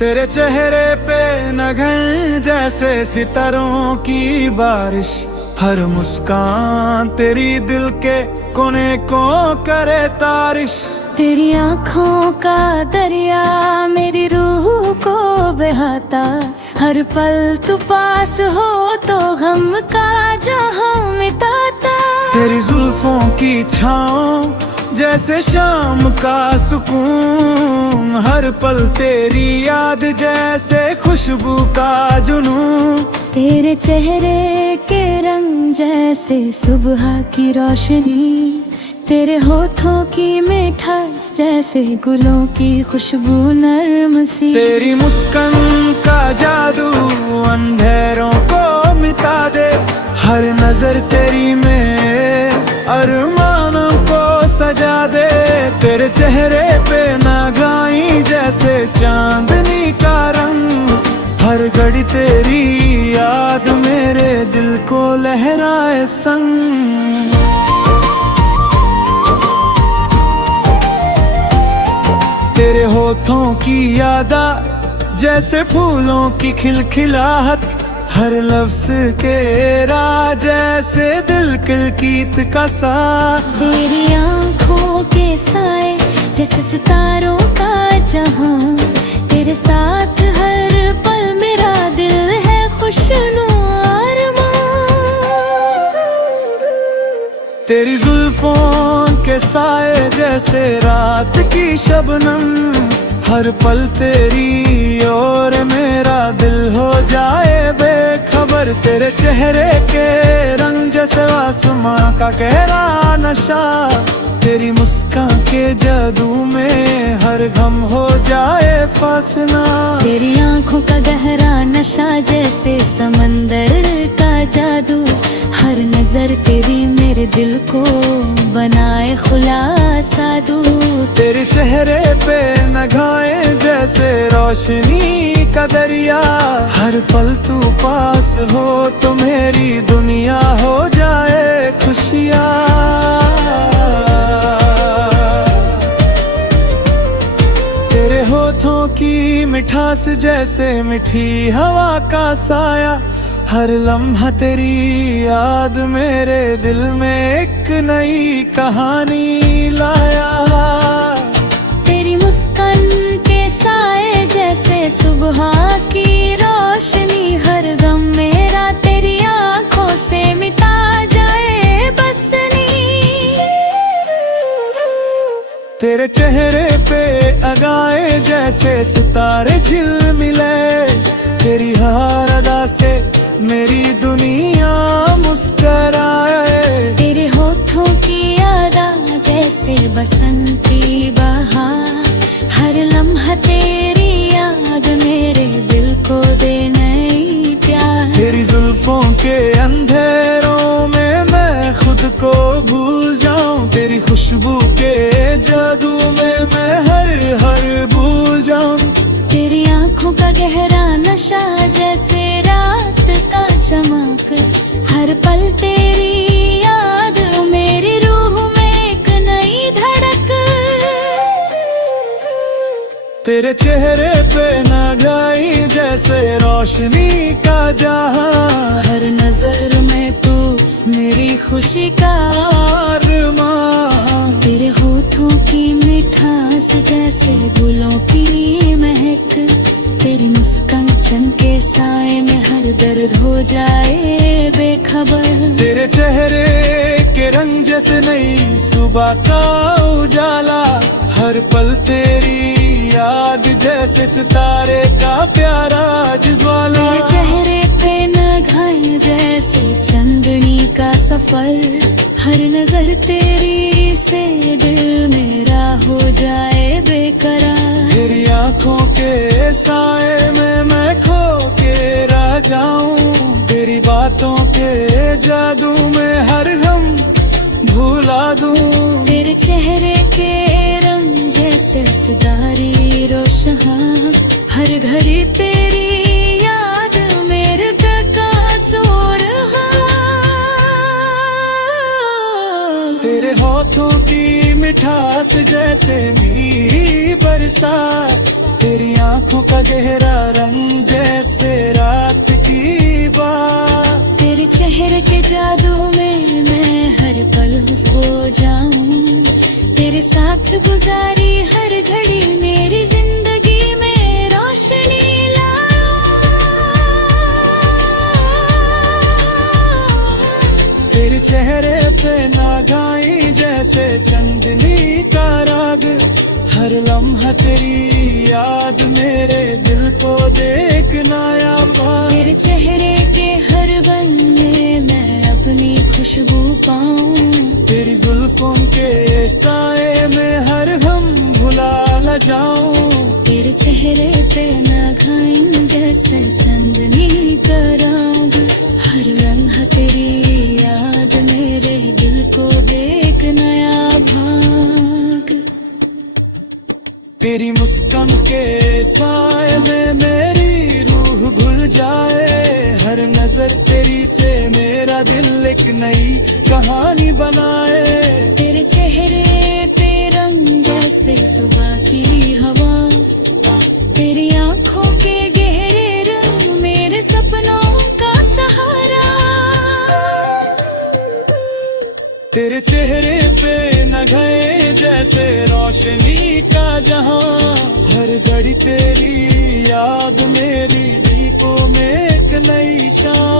तेरे चेहरे पे नगन जैसे सितारों की बारिश, हर मुस्कान तेरी दिल के कोने को करे तारिश। तेरी आँखों का दरिया मेरी रूह को बहाता, हर पल तू पास हो तो गम का जहां मिटाता। तेरी जुल्फों की छाँव जैसे शाम का सुकून, हर पल तेरी याद जैसे खुशबू का जुनून। तेरे चेहरे के रंग जैसे सुबह की रोशनी, तेरे होठों की मिठास जैसे गुलों की खुशबू नर्म सी। तेरी मुस्कान का जादू अंधेरों को मिटा दे, हर नजर तेरी में अरमानों को सजा दे। तेरे चेहरे पे नगाई जैसे चांदनी का रंग, हर घड़ी तेरी याद मेरे दिल को लहराए संग। तेरे होठों की यादा जैसे फूलों की खिलखिलाहट, हर लफ्ज के राज जैसे दिल किलकीत का साथ। तेरी आँखों के साए जैसे सितारों का जहां, तेरे साथ हर पल मेरा दिल है खुशनुमार। तेरी जुल्फों के साए जैसे रात की शबनम, हर पल तेरी और मेरा दिल हो जाए बेखबर। तेरे चेहरे के रंग जैसे आसमां का गहरा नशा, तेरी मुस्कान के जादू में हर गम हो जाए फासना। तेरी आँखों का गहरा नशा जैसे समंदर का जादू, हर नजर तेरी मेरे दिल को बनाए खुलासा दूं। तेरे चेहरे पे नगाए जैसे रोशनी का दरिया, हर पल तू पास हो तो मेरी दुनिया हो जाए खुशियाँ। तेरे होठों की मिठास जैसे मीठी हवा का साया, हर लम्हा तेरी याद मेरे दिल में एक नई कहानी लाया। तेरी मुस्कान के साए जैसे सुबह की रोशनी, हर गम मेरा तेरी आँखों से मिटा जाए बसनी। तेरे चेहरे पे अगाए जैसे सितारे झिलमिले, तेरी हर अदा से मेरी दुनिया मुस्कराए। तेरे होठों की यादा जैसे बसंती बहार, हर लम्हा तेरी याद मेरे दिल को दे नई प्यार। तेरी जुल्फों के अंधेरों में मैं खुद को भूल जाऊं, तेरी खुशबू के जादू में मैं हर भूल जाऊं। तेरी आँखों का गहरा नशा जैसे रात का चमक, हर पल तेरी याद मेरी रूह में एक नई धड़क। तेरे चेहरे पे नगाई जैसे रोशनी का जहां, हर नजर में तू मेरी खुशी का अरमान। तेरे होठों की मिठास जैसे गुलों की महक, तेरी मुस्कान चमके साए में हर दर्द हो जाए बेखबर। तेरे चेहरे के रंग जैसे नई सुबह का उजाला, हर पल तेरी याद जैसे सितारे का प्यारा ज्वाला। तेरे चेहरे पे नगाएं जैसे चांदनी का सफर, हर नजर तेरी से दिल मेरा हो जाए बेकरार। तेरी आँखों के साए में मैं खो के रह जाऊं, तेरी बातों के जादू में हर गम भुला दूं। तेरे चेहरे के रंग जैसे सितारे रोशन, हर घड़ी तेरी याद मेरे बेकसूर। तेरे होठ सांसों की मिठास जैसे मीठी बरसात, तेरी आंखों का गहरा रंग जैसे रात की बात। तेरे चेहरे के जादू में मैं हर पल हो जाऊं, तेरे साथ गुजारी हर घड़ी मेरी जिंदगी में रोशनी तेरे चेहरे पे नागाई जैसे चंदनी का राग, हर लम्हा तेरी याद मेरे दिल को देख नया पा। तेरे चेहरे के हर बन में मैं अपनी खुशबू पाऊं, तेरी जुल्फों के साए में हर हम भुला न जाऊं। तेरे चेहरे पे नागाई जैसे चंदनी का राग, हर लम्हा तेरी याद मेरे दिल को देख नया भाग। तेरी मुस्कान के साए में मेरी रूह घुल जाए, हर नजर तेरी से मेरा दिल एक नई कहानी बनाए। तेरे चेहरे पे रंग जैसे सुबह की हवा, तेरी आंखों के गहरे रंग मेरे सपनों का सहारा। तेरे चेहरे पे न गए जैसे रोशनी का जहां, हर घड़ी तेरी याद मेरी दिल को में एक नई शान।